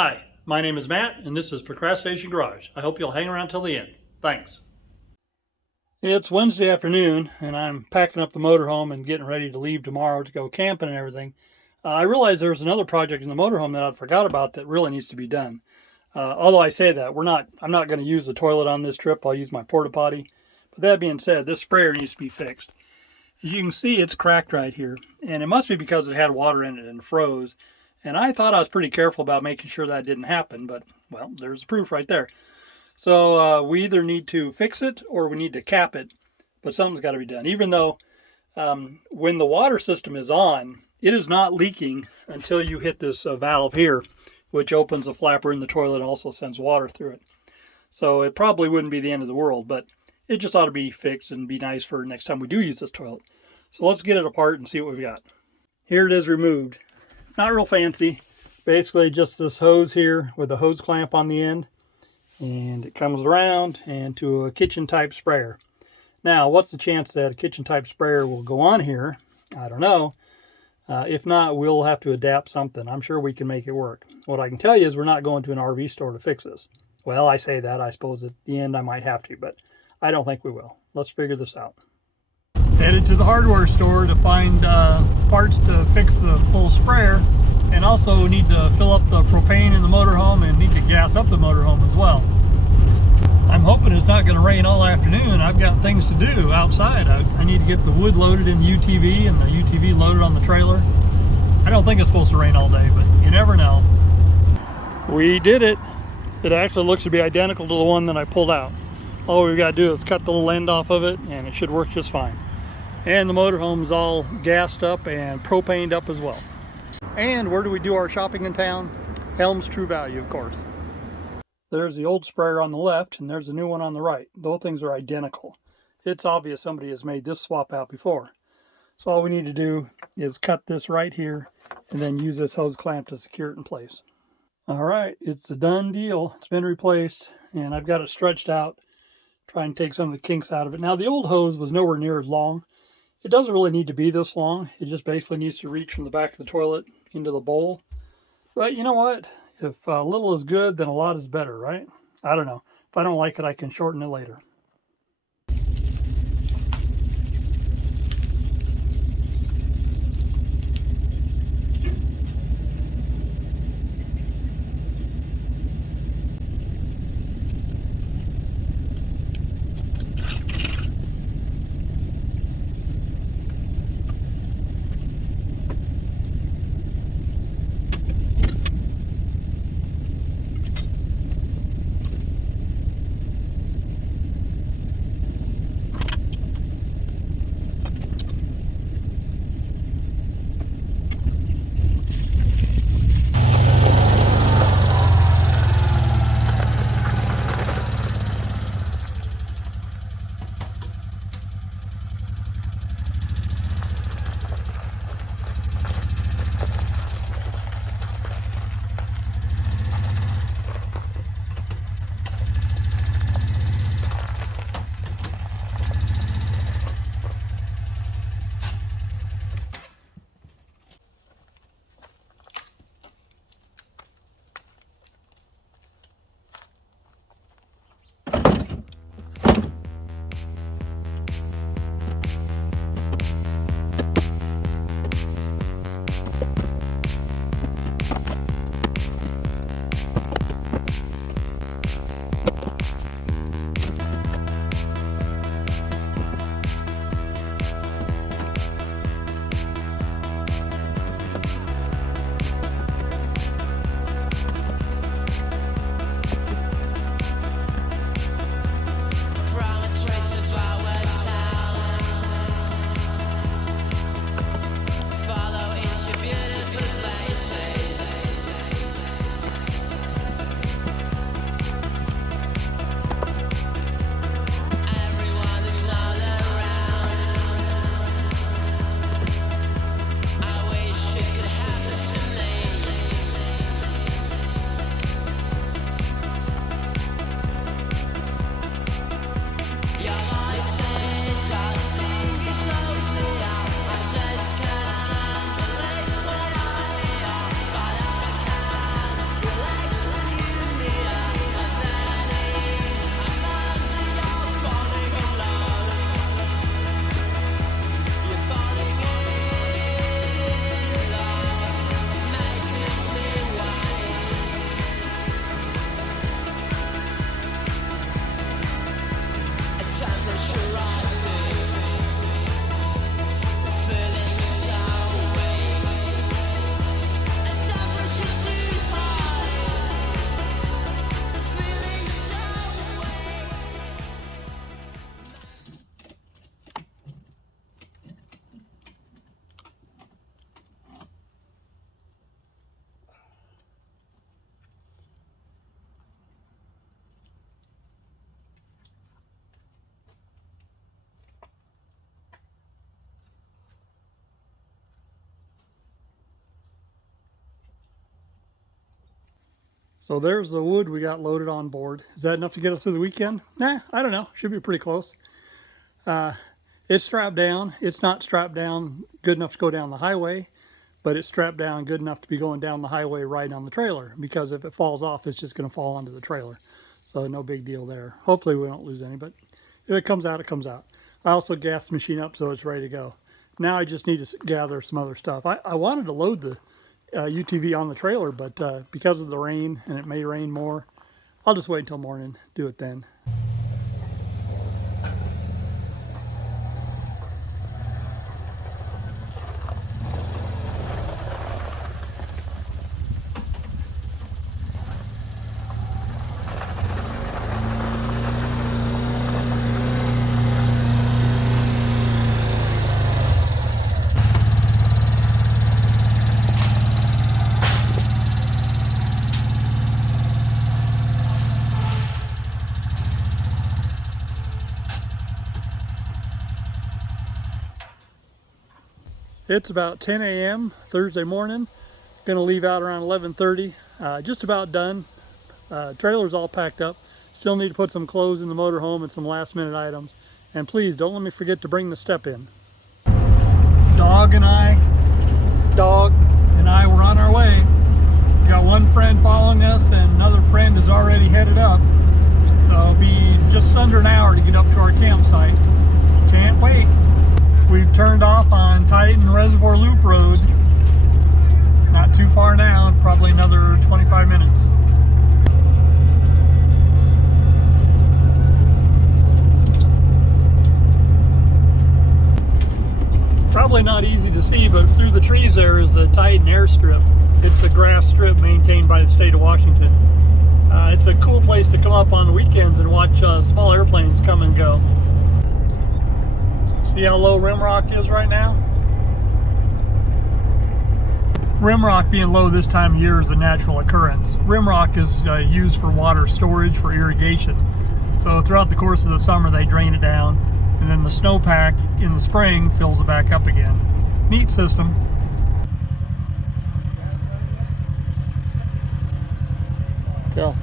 Hi, my name is Matt, and this is Procrastination Garage. I hope you'll hang around till the end. Thanks. It's Wednesday afternoon, and I'm packing up the motorhome and getting ready to leave tomorrow to go camping and everything. I realized there's another project in the motorhome that I forgot about that really needs to be done. Although I say that, I'm not going to use the toilet on this trip. I'll use my porta potty. But that being said, this sprayer needs to be fixed. As you can see, it's cracked right here, and it must be because it had water in it and froze. And I thought I was pretty careful about making sure that didn't happen, but, well, there's the proof right there. So we either need to fix it or we need to cap it, but something's got to be done. Even though when the water system is on, it is not leaking until you hit this valve here, which opens the flapper in the toilet and also sends water through it. So it probably wouldn't be the end of the world, but it just ought to be fixed and be nice for next time we do use this toilet. So let's get it apart and see what we've got. Here it is removed. Not real fancy. Basically just this hose here with a hose clamp on the end. And it comes around and to a kitchen type sprayer. Now, what's the chance that a kitchen type sprayer will go on here? I don't know. If not, we'll have to adapt something. I'm sure we can make it work. What I can tell you is we're not going to an RV store to fix this. Well, I say that. I suppose at the end I might have to, but I don't think we will. Let's figure this out. Headed to the hardware store to find parts to fix the full sprayer, and also need to fill up the propane in the motorhome and need to gas up the motorhome as well. I'm hoping it's not going to rain all afternoon. I've got things to do outside. I need to get the wood loaded in the UTV and the UTV loaded on the trailer. I don't think it's supposed to rain all day, but you never know. We did it. It actually looks to be identical to the one that I pulled out. All we've got to do is cut the little end off of it and it should work just fine. And the motorhome's all gassed up and propaned up as well. And where do we do our shopping in town? Helm's True Value, of course. There's the old sprayer on the left and there's the new one on the right. Those things are identical. It's obvious somebody has made this swap out before. So all we need to do is cut this right here and then use this hose clamp to secure it in place. All right, it's a done deal. It's been replaced and I've got it stretched out. Try and take some of the kinks out of it. Now the old hose was nowhere near as long. It doesn't really need to be this long. It just basically needs to reach from the back of the toilet into the bowl. But you know what? If a little is good, then a lot is better, right? I don't know. If I don't like it, I can shorten it later. So there's the wood we got loaded on board. Is that enough to get us through the weekend? Nah, I don't know. Should be pretty close. It's strapped down. It's not strapped down good enough to go down the highway, but it's strapped down good enough to be going down the highway right on the trailer, because if it falls off, it's just going to fall onto the trailer. So no big deal there. Hopefully we don't lose any, but if it comes out, it comes out. I also gassed the machine up so it's ready to go. Now I just need to gather some other stuff. I wanted to load the UTV on the trailer, but because of the rain, and it may rain more, I'll just wait until morning, do it then. It's about 10 a.m. Thursday morning. Gonna leave out around 11:30. Just about done. Trailer's all packed up. Still need to put some clothes in the motorhome and some last minute items. And please don't let me forget to bring the step in. Dog and I were on our way. We got one friend following us and another friend is already headed up. So it'll be just under an hour to get up to our campsite. Can't wait. We've turned off on Titan Reservoir Loop Road. Not too far now, probably another 25 minutes. Probably not easy to see, but through the trees there is the Titan airstrip. It's a grass strip maintained by the state of Washington. It's a cool place to come up on the weekends and watch small airplanes come and go. See how low rimrock is right now? Rimrock being low this time of year is a natural occurrence. Rimrock is used for water storage for irrigation. So throughout the course of the summer they drain it down, and then the snowpack in the spring fills it back up again. Neat system. Tell.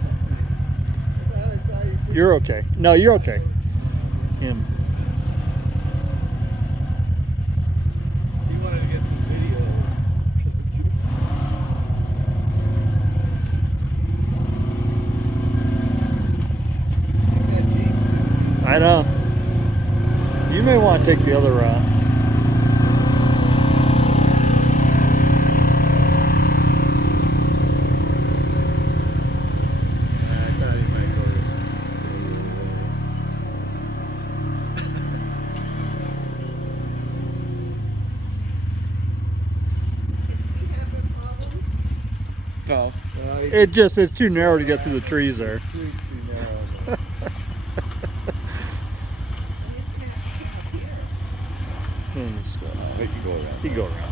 You're okay. No, you're okay. Him. I know. You may want to take the other route. I thought you might go No. It's too narrow to get through the trees there. too narrow. He can go around. He can go around.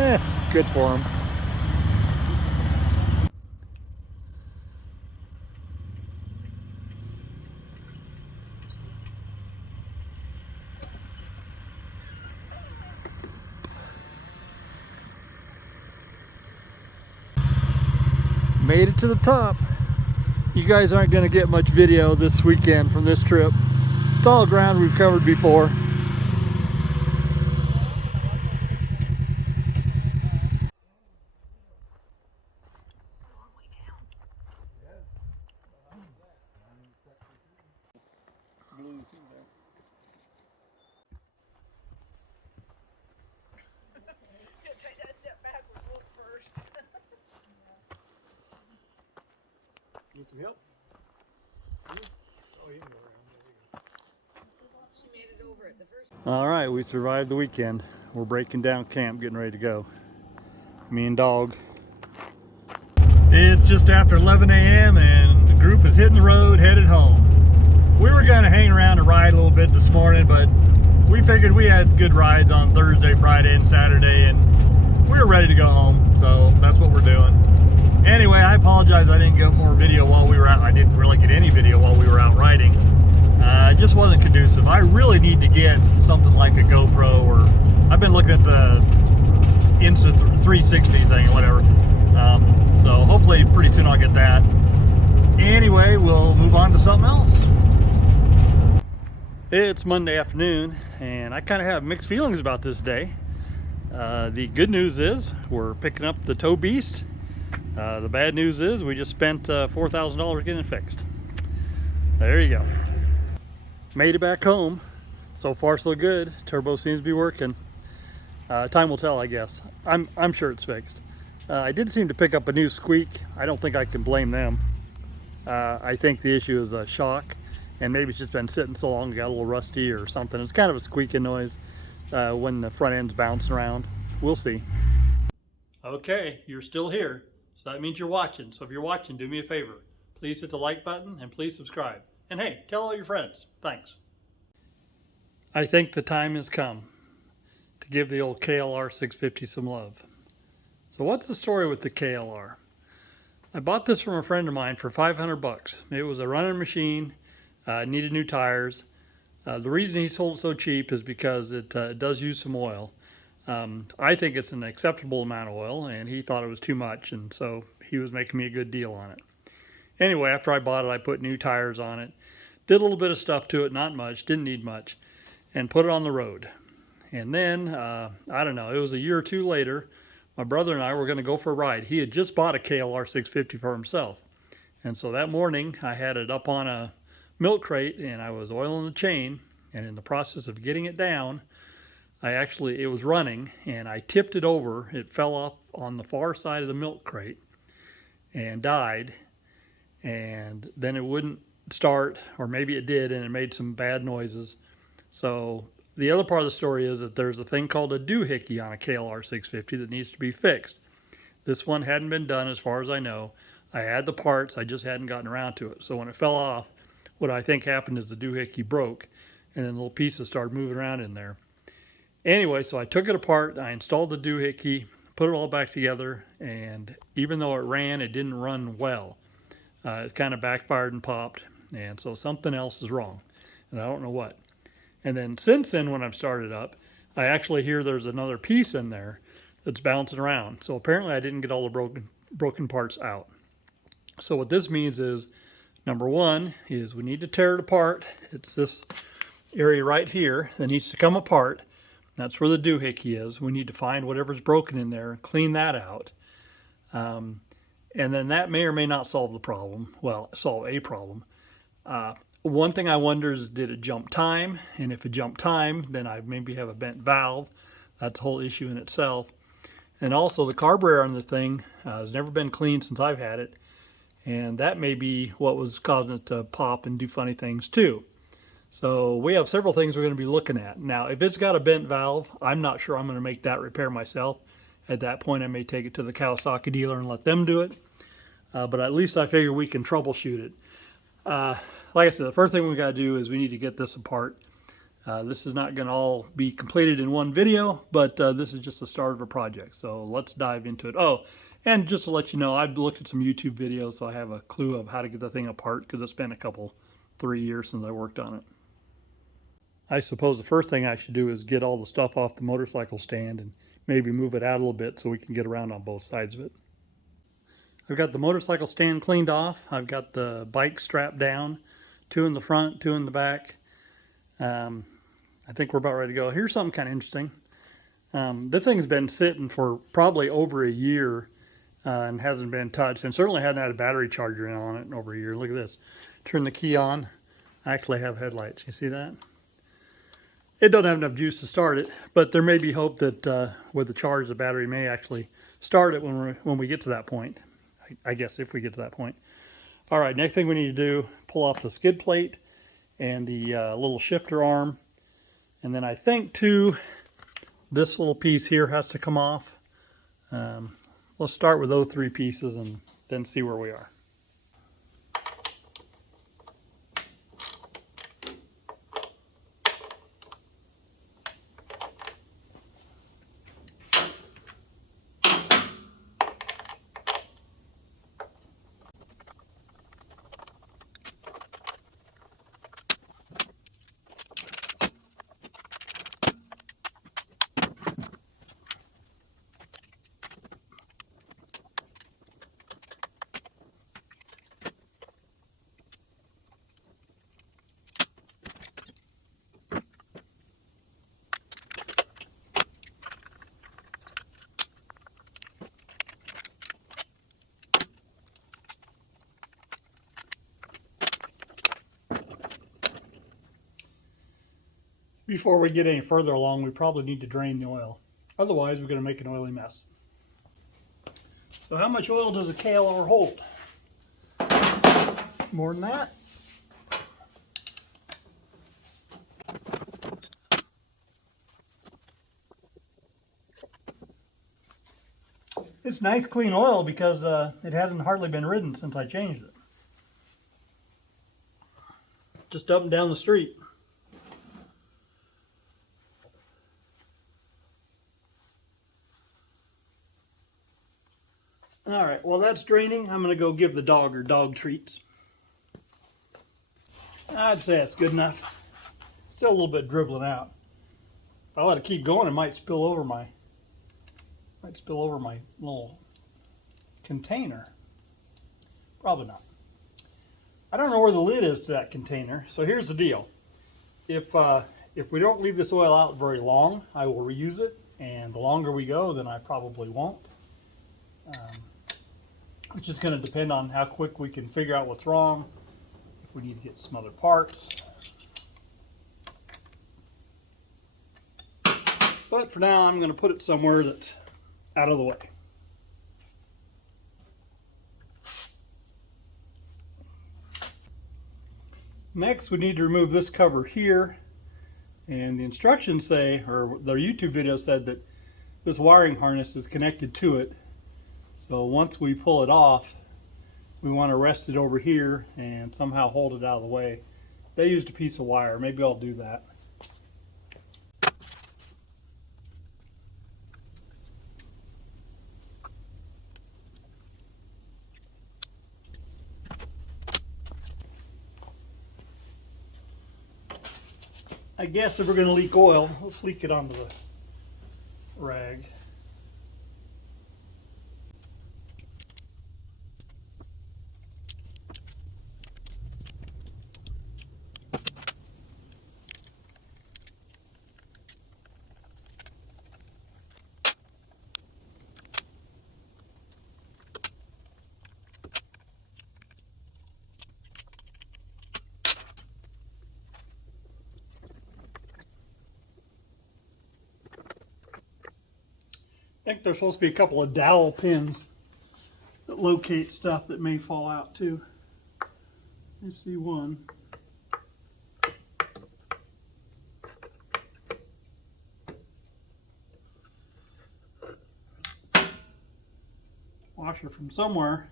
It's good for him. Made it to the top. You guys aren't going to get much video this weekend from this trip. It's all ground we've covered before. Need some help? Oh, you can go around. She made it over it the first time. All right, we survived the weekend. We're breaking down camp, getting ready to go. Me and Dog. It's just after 11 a.m. and the group is hitting the road, headed home. We were going to hang around and ride a little bit this morning, but we figured we had good rides on Thursday, Friday, and Saturday, and we were ready to go home, so that's what we're doing. Anyway, I apologize I didn't get more video while we were out. I didn't really get any video while we were out riding. It just wasn't conducive. I really need to get something like a GoPro, or I've been looking at the Insta 360 thing, whatever. So hopefully pretty soon I'll get that. Anyway, we'll move on to something else. It's Monday afternoon, and I kind of have mixed feelings about this day. The good news is we're picking up the tow beast. The bad news is we just spent $4,000 getting it fixed. There you go. Made it back home. So far so good. Turbo seems to be working. Time will tell, I guess. I'm sure it's fixed. I did seem to pick up a new squeak. I don't think I can blame them. I think the issue is a shock, and maybe it's just been sitting so long it got a little rusty or something. It's kind of a squeaking noise when the front end's bouncing around. We'll see. Okay, you're still here, so that means you're watching. So if you're watching, do me a favor. Please hit the like button and please subscribe. And hey, tell all your friends. Thanks. I think the time has come to give the old KLR 650 some love. So what's the story with the KLR? I bought this from a friend of mine for 500 bucks. It was a running machine, needed new tires. The reason he sold it so cheap is because it does use some oil. I think it's an acceptable amount of oil, and he thought it was too much, and so he was making me a good deal on it. Anyway, after I bought it, I put new tires on it, did a little bit of stuff to it, not much, didn't need much, and put it on the road. And then, I don't know, it was a year or two later, my brother and I were going to go for a ride. He had just bought a KLR 650 for himself. And so that morning I had it up on a milk crate and I was oiling the chain, and in the process of getting it down, it was running and I tipped it over. It fell off on the far side of the milk crate and died, and then it wouldn't start, or maybe it did, and it made some bad noises. So the other part of the story is that there's a thing called a doohickey on a KLR 650 that needs to be fixed. This one hadn't been done as far as I know. I had the parts, I just hadn't gotten around to it. So when it fell off, what I think happened is the doohickey broke, and then little pieces started moving around in there. Anyway, so I took it apart, I installed the doohickey, put it all back together, and even though it ran, it didn't run well. It kind of backfired and popped, and so something else is wrong, and I don't know what. And then since then, when I've started up, I actually hear there's another piece in there that's bouncing around. So apparently I didn't get all the broken parts out. So what this means is, number one is we need to tear it apart. It's this area right here that needs to come apart. That's where the doohickey is. We need to find whatever's broken in there, clean that out. And then that may or may not solve the problem. Well, solve a problem. One thing I wonder is, did it jump time? And if it jumped time, then I maybe have a bent valve. That's a whole issue in itself. And also the carburetor on the thing has never been cleaned since I've had it. And that may be what was causing it to pop and do funny things too. So we have several things we're going to be looking at. Now, if it's got a bent valve, I'm not sure I'm going to make that repair myself. At that point, I may take it to the Kawasaki dealer and let them do it. But at least I figure we can troubleshoot it. Like I said, the first thing we got to do is we need to get this apart. This is not going to all be completed in one video, but this is just the start of a project. So let's dive into it. Oh, and just to let you know, I've looked at some YouTube videos, so I have a clue of how to get the thing apart, because it's been 3 years since I worked on it. I suppose the first thing I should do is get all the stuff off the motorcycle stand and maybe move it out a little bit so we can get around on both sides of it. I've got the motorcycle stand cleaned off. I've got the bike strapped down, 2 in the front, 2 in the back. I think we're about ready to go. Here's something kind of interesting. This thing's been sitting for probably over a year and hasn't been touched, and certainly hadn't had a battery charger on it in over a year. Look at this. Turn the key on. I actually have headlights. You see that? It doesn't have enough juice to start it, but there may be hope that with the charge, the battery may actually start it when we get to that point. I guess if we get to that point. All right, next thing we need to do, pull off the skid plate and the little shifter arm. And then I think too, this little piece here has to come off. Let's start with those 3 pieces and then see where we are. Before we get any further along, we probably need to drain the oil. Otherwise, we're going to make an oily mess. So how much oil does a kale ever hold? More than that? It's nice clean oil because it hasn't hardly been ridden since I changed it. Just up and down the street. Alright, while that's draining, I'm going to go give the dog her dog treats. I'd say that's good enough. Still a little bit dribbling out. If I let it keep going, it might spill over my little container. Probably not. I don't know where the lid is to that container, so here's the deal. If we don't leave this oil out very long, I will reuse it, and the longer we go, then I probably won't. It's just going to depend on how quick we can figure out what's wrong, if we need to get some other parts. But for now, I'm going to put it somewhere that's out of the way. Next, we need to remove this cover here, and the instructions say, or their YouTube video said that this wiring harness is connected to it. So once we pull it off, we want to rest it over here and somehow hold it out of the way. They used a piece of wire. Maybe I'll do that. I guess if we're going to leak oil, let's leak it onto the rag. I think there's supposed to be a couple of dowel pins that locate stuff that may fall out too. I see one. Washer from somewhere.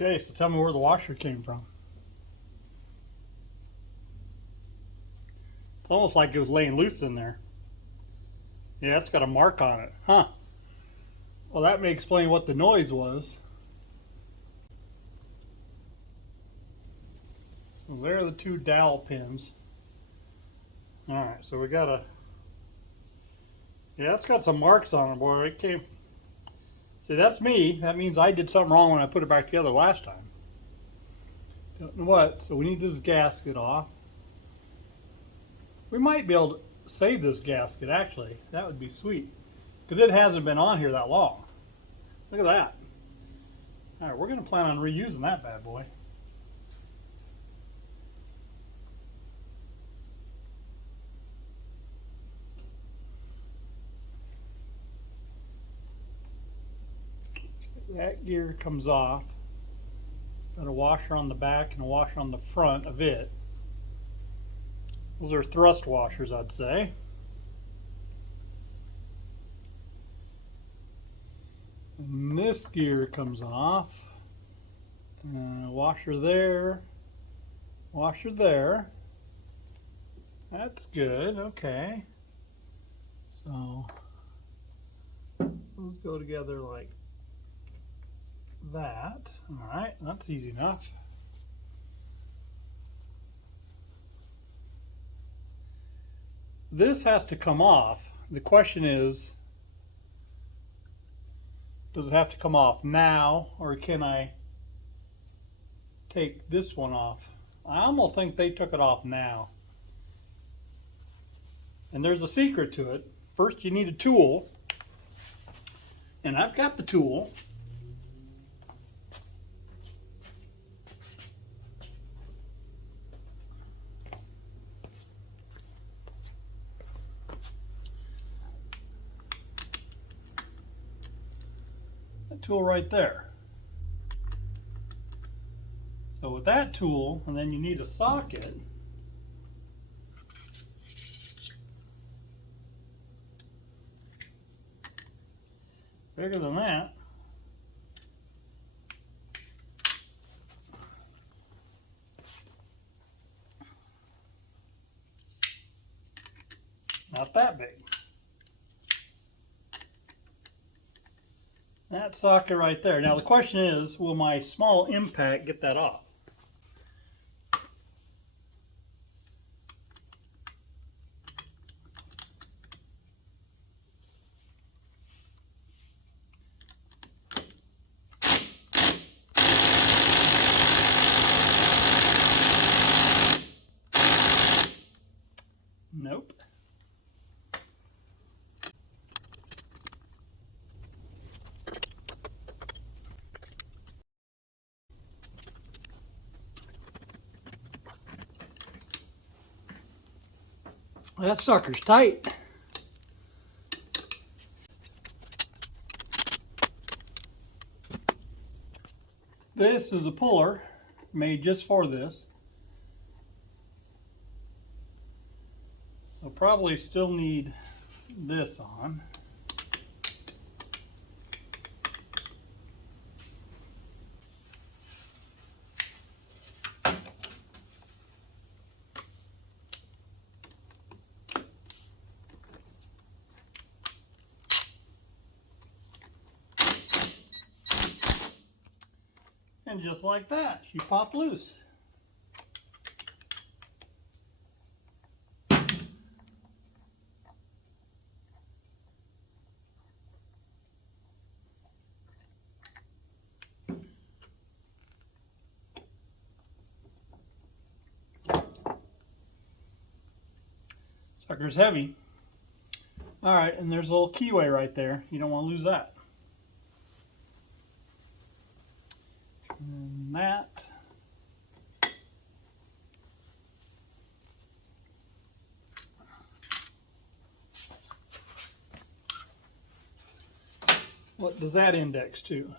Okay, so tell me where the washer came from. It's almost like it was laying loose in there. Yeah, it's got a mark on it. Huh. Well, that may explain what the noise was. So there are the two dowel pins. Alright, so we got a... Yeah, it's got some marks on it, boy. It came... See, that's me. That means I did something wrong when I put it back together last time. Don't know what. So we need this gasket off. We might be able to save this gasket, actually. That would be sweet. Because it hasn't been on here that long. Look at that. Alright, we're going to plan on reusing that bad boy. That gear comes off. Got a washer on the back and a washer on the front of it. Those are thrust washers, I'd say. And this gear comes off. Washer there. Washer there. That's good, okay. So, those go together like that. Alright, that's easy enough. This has to come off. The question is, does it have to come off now, or can I take this one off? I almost think they took it off now. And there's a secret to it. First, you need a tool. And I've got the tool. That tool right there. So with that tool, and then you need a socket. Bigger than that. Not that big. That socket right there. Now the question is, will my small impact get that off? Nope. That sucker's tight. This is a puller made just for this. So probably still need this on. And just like that, she popped loose. Sucker's heavy. All right, and there's a little keyway right there. You don't want to lose that. And that. What does that index to?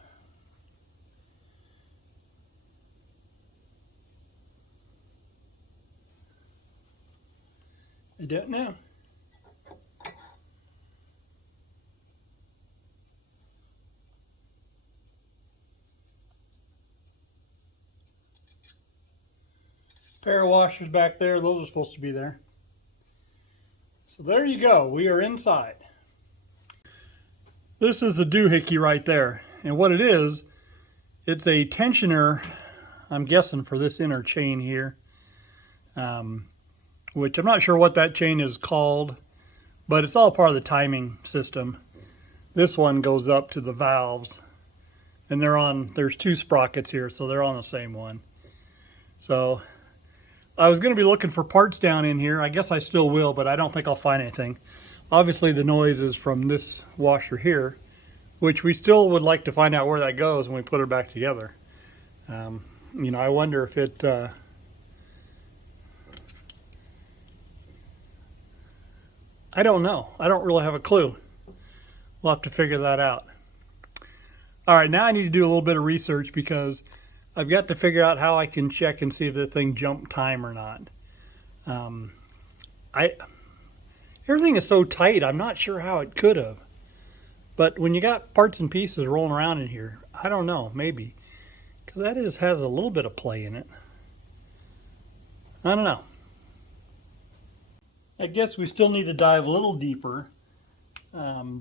I don't know. Pair of washers back there, those are supposed to be there. So there you go, we are inside. This is the doohickey right there, and what it is, it's a tensioner, I'm guessing for this inner chain here, which I'm not sure what that chain is called, but it's all part of the timing system. This one goes up to the valves, and there's two sprockets here, so they're on the same one. So I was going to be looking for parts down in here. I guess I still will, but I don't think I'll find anything. Obviously the noise is from this washer here, which we still would like to find out where that goes when we put it back together. You know, I wonder if it I don't know. I don't really have a clue. We'll have to figure that out. All right, now I need to do a little bit of research because I've got to figure out how I can check and see if this thing jumped time or not. Everything is so tight, I'm not sure how it could have. But when you got parts and pieces rolling around in here, I don't know, maybe. Because that has a little bit of play in it. I don't know. I guess we still need to dive a little deeper.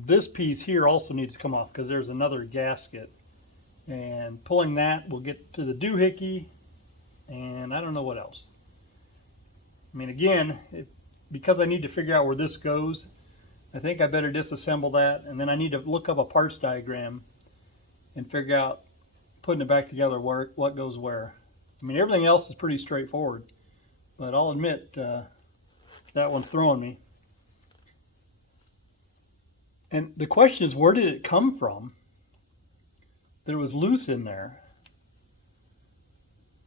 This piece here also needs to come off because there's another gasket. And pulling that, we'll get to the doohickey, and I don't know what else. I mean, again, because I need to figure out where this goes, I think I better disassemble that, and then I need to look up a parts diagram and figure out putting it back together what goes where. I mean, everything else is pretty straightforward, but I'll admit that one's throwing me. And the question is, where did it come from that it was loose in there?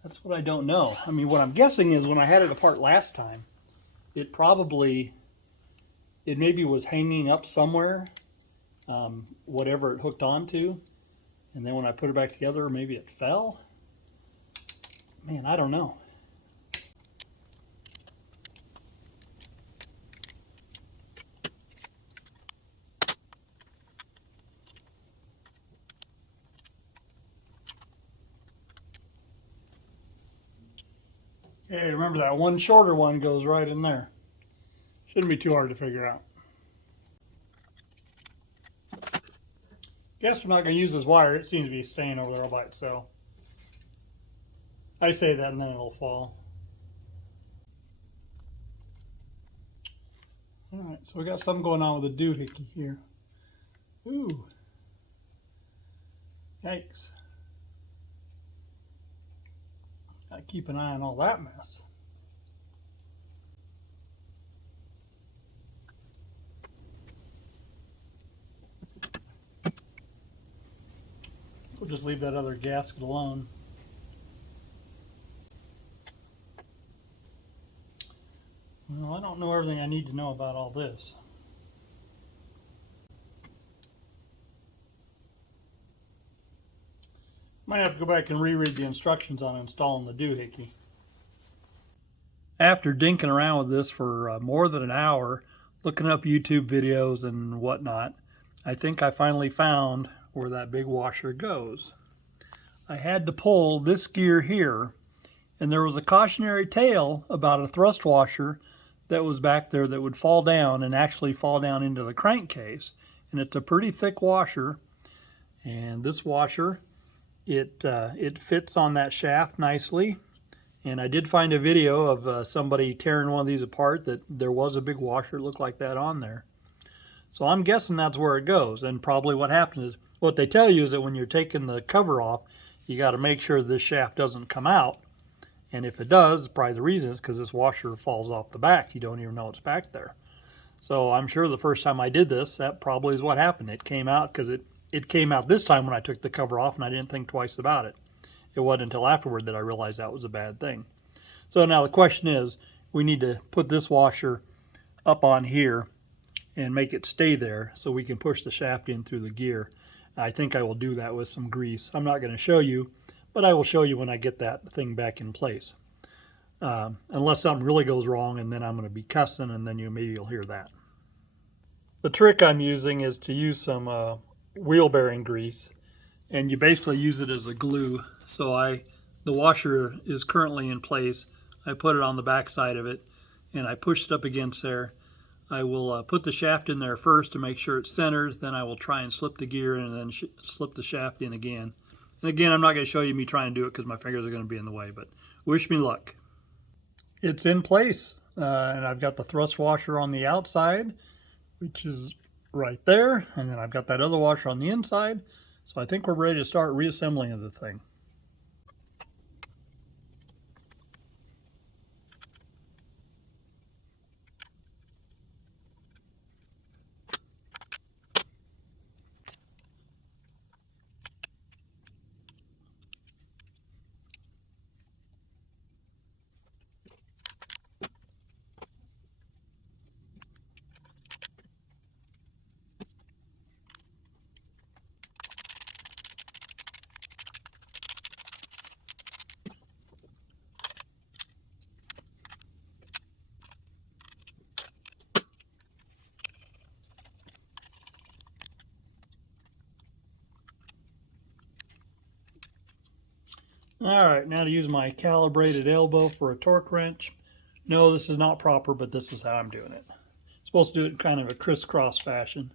That's what I don't know. I mean, what I'm guessing is when I had it apart last time, it maybe was hanging up somewhere, whatever it hooked onto. And then when I put it back together, maybe it fell. Man, I don't know. Okay, remember that one shorter one goes right in there. Shouldn't be too hard to figure out. Guess we're not going to use this wire. It seems to be staying over there all by itself. I say that and then it'll fall. Alright, so we got something going on with the doohickey here. Ooh. Yikes. Gotta keep an eye on all that mess. We'll just leave that other gasket alone. Well, I don't know everything I need to know about all this. Might have to go back and reread the instructions on installing the doohickey. After dinking around with this for more than an hour, looking up YouTube videos and whatnot, I think I finally found where that big washer goes. I had to pull this gear here, and there was a cautionary tale about a thrust washer that was back there that would fall down and actually fall down into the crankcase. And it's a pretty thick washer, and this washer, it fits on that shaft nicely. And I did find a video of somebody tearing one of these apart that there was a big washer that looked like that on there. So I'm guessing that's where it goes. And probably what happens is, what they tell you is that when you're taking the cover off, you got to make sure this shaft doesn't come out. And if it does, probably the reason is because this washer falls off the back. You don't even know it's back there. So I'm sure the first time I did this, that probably is what happened. It came out because it came out this time when I took the cover off and I didn't think twice about it. It wasn't until afterward that I realized that was a bad thing. So now the question is, we need to put this washer up on here and make it stay there so we can push the shaft in through the gear. I think I will do that with some grease. I'm not going to show you, but I will show you when I get that thing back in place. Unless something really goes wrong, and then I'm going to be cussing, and then maybe you'll hear that. The trick I'm using is to use some wheel bearing grease, and you basically use it as a glue. So the washer is currently in place. I put it on the back side of it, and I push it up against there. I will put the shaft in there first to make sure it centers. Then I will try and slip the gear in and then slip the shaft in again. And again, I'm not going to show you me trying to do it because my fingers are going to be in the way, but wish me luck. It's in place, and I've got the thrust washer on the outside, which is right there, and then I've got that other washer on the inside. So I think we're ready to start reassembling of the thing. Alright, now to use my calibrated elbow for a torque wrench. No, this is not proper, but this is how I'm doing it. I'm supposed to do it in kind of a crisscross fashion.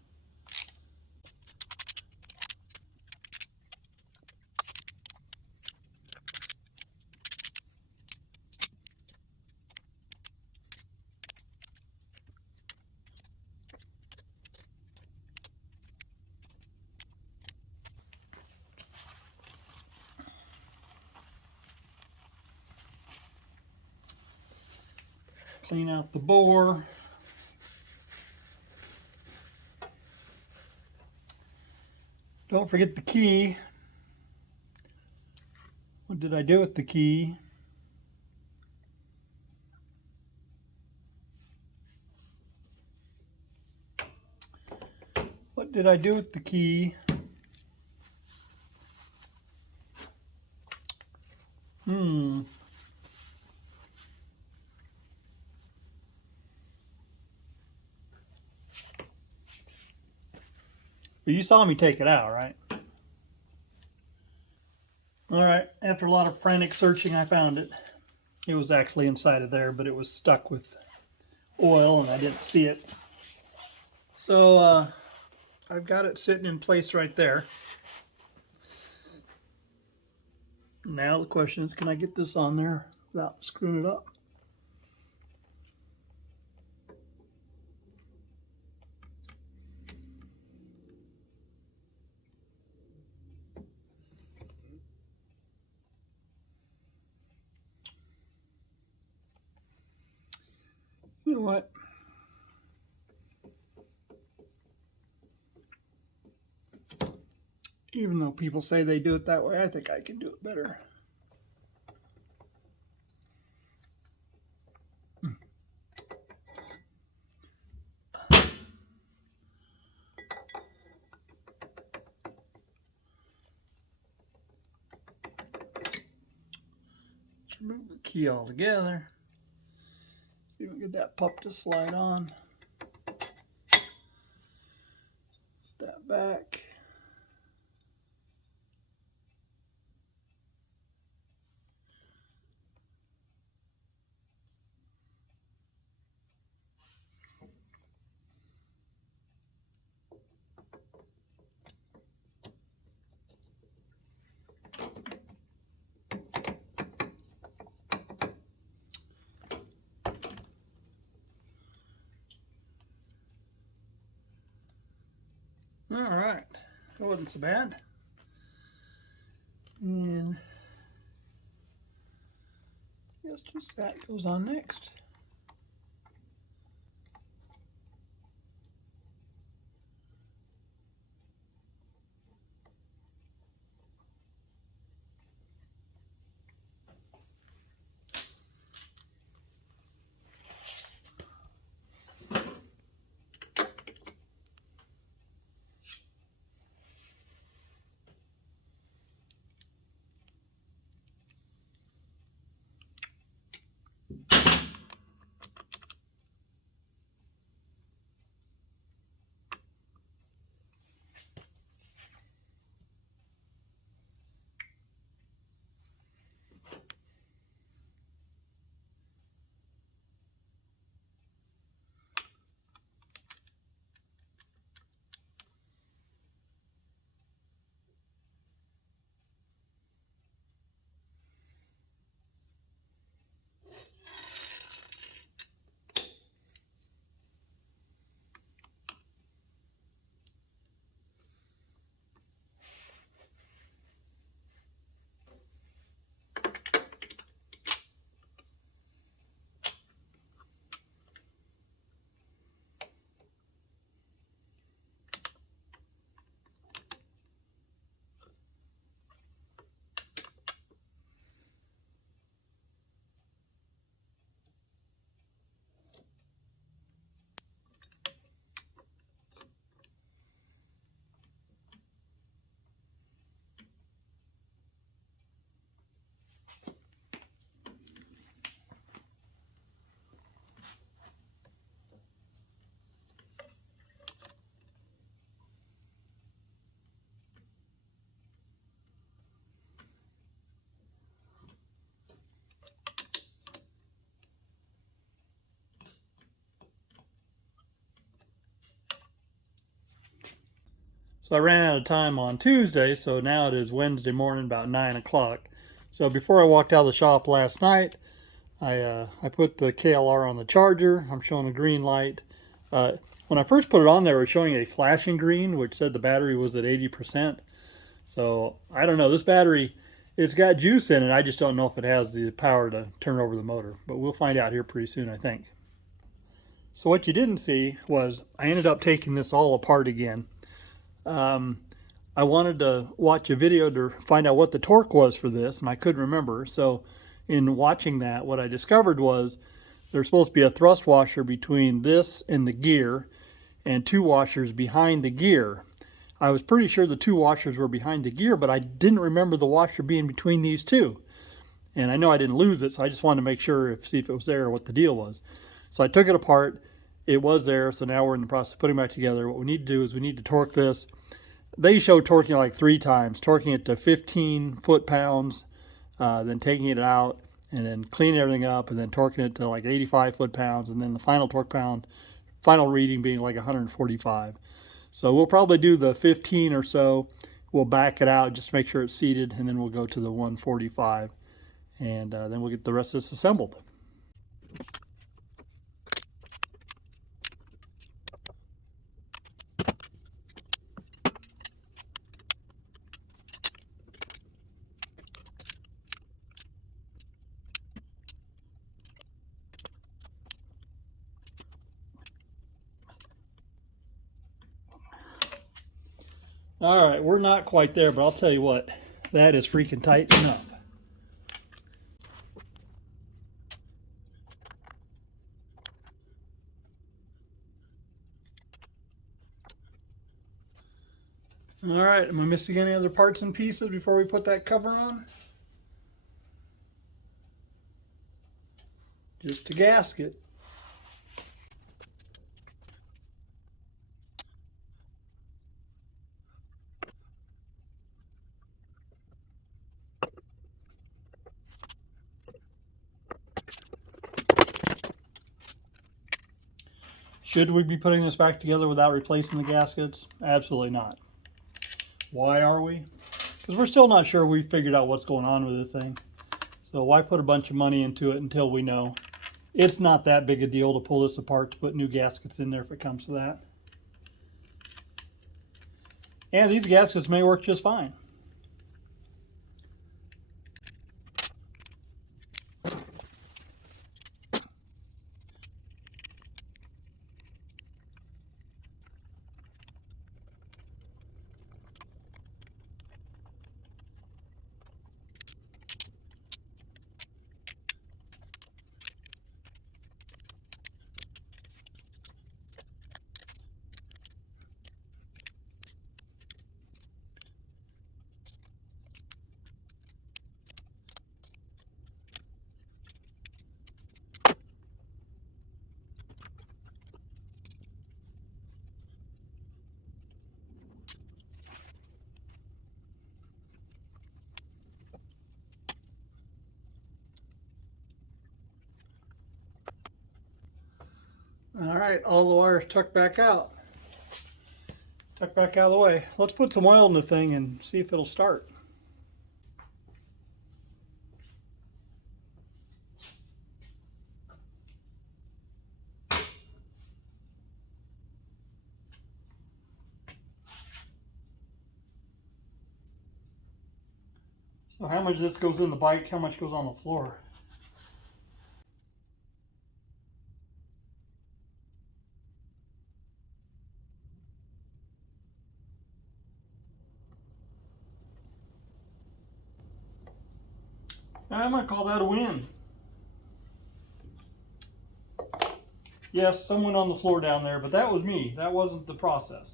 Clean out the bore. Don't forget the key. What did I do with the key? What did I do with the key? You saw me take it out, right? Alright, after a lot of frantic searching, I found it. It was actually inside of there, but it was stuck with oil and I didn't see it. So, I've got it sitting in place right there. Now the question is, can I get this on there without screwing it up? You know what? Even though people say they do it that way, I think I can do it better. Let's remove the key altogether. See if we can get that pup to slide on. That back. All right, that wasn't so bad. And I guess just that goes on next. So I ran out of time on Tuesday, so now it is Wednesday morning about 9 o'clock. So before I walked out of the shop last night, I put the KLR on the charger. I'm showing a green light. When I first put it on there, it was showing a flashing green, which said the battery was at 80%. So I don't know. This battery, it's got juice in it. I just don't know if it has the power to turn over the motor. But we'll find out here pretty soon, I think. So what you didn't see was I ended up taking this all apart again. I wanted to watch a video to find out what the torque was for this, and I couldn't remember. So in watching that, what I discovered was there's supposed to be a thrust washer between this and the gear, and 2 washers behind the gear. I was pretty sure the 2 washers were behind the gear, but I didn't remember the washer being between these 2. And I know I didn't lose it, so I just wanted to make sure, see if it was there or what the deal was. So I took it apart. It was there, so now we're in the process of putting it back together. What we need to do is we need to torque this. They show torquing it like 3 times, torquing it to 15 foot-pounds, then taking it out, and then cleaning everything up, and then torquing it to like 85 foot-pounds, and then the final torque pound, final reading being like 145. So we'll probably do the 15 or so. We'll back it out just to make sure it's seated, and then we'll go to the 145, and then we'll get the rest of this assembled. All right, we're not quite there, but I'll tell you what, that is freaking tight enough. All right, am I missing any other parts and pieces before we put that cover on? Just a gasket. Should we be putting this back together without replacing the gaskets? Absolutely not. Why are we? Because we're still not sure we figured out what's going on with this thing. So why put a bunch of money into it until we know? It's not that big a deal to pull this apart to put new gaskets in there if it comes to that. And these gaskets may work just fine. All right, all the wires tucked back out. Tucked back out of the way. Let's put some oil in the thing and see if it'll start. So how much of this goes in the bike, how much goes on the floor? I might call that a win. Yes, someone on the floor down there, but that was me. That wasn't the process.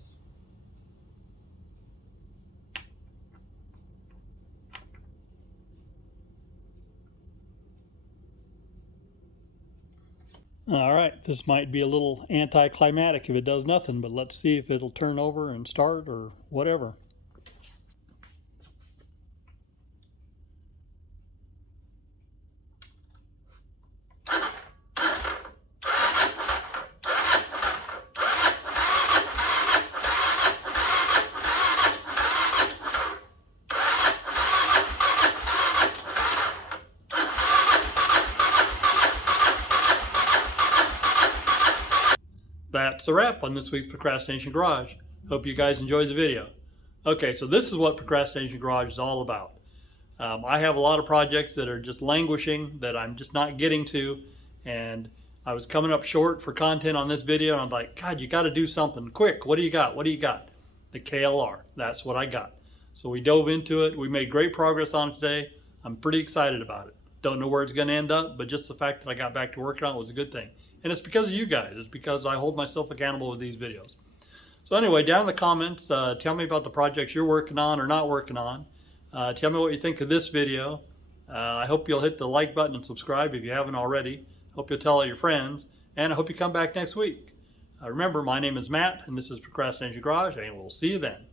All right, this might be a little anticlimactic if it does nothing, but let's see if it'll turn over and start or whatever. That's a wrap on this week's Procrastination Garage. Hope you guys enjoyed the video. Okay, so this is what Procrastination Garage is all about. I have a lot of projects that are just languishing that I'm just not getting to, and I was coming up short for content on this video, and I'm like, God, you got to do something quick. What do you got? What do you got? the KLR. That's what I got. So we dove into it. We made great progress on it today. I'm pretty excited about it. Don't know where it's going to end up, but just the fact that I got back to working on it was a good thing. And it's because of you guys. It's because I hold myself accountable with these videos. So anyway, down in the comments, tell me about the projects you're working on or not working on. Tell me what you think of this video. I hope you'll hit the like button and subscribe if you haven't already. Hope you'll tell all your friends. And I hope you come back next week. Remember, my name is Matt, and this is Procrastination Garage, and we'll see you then.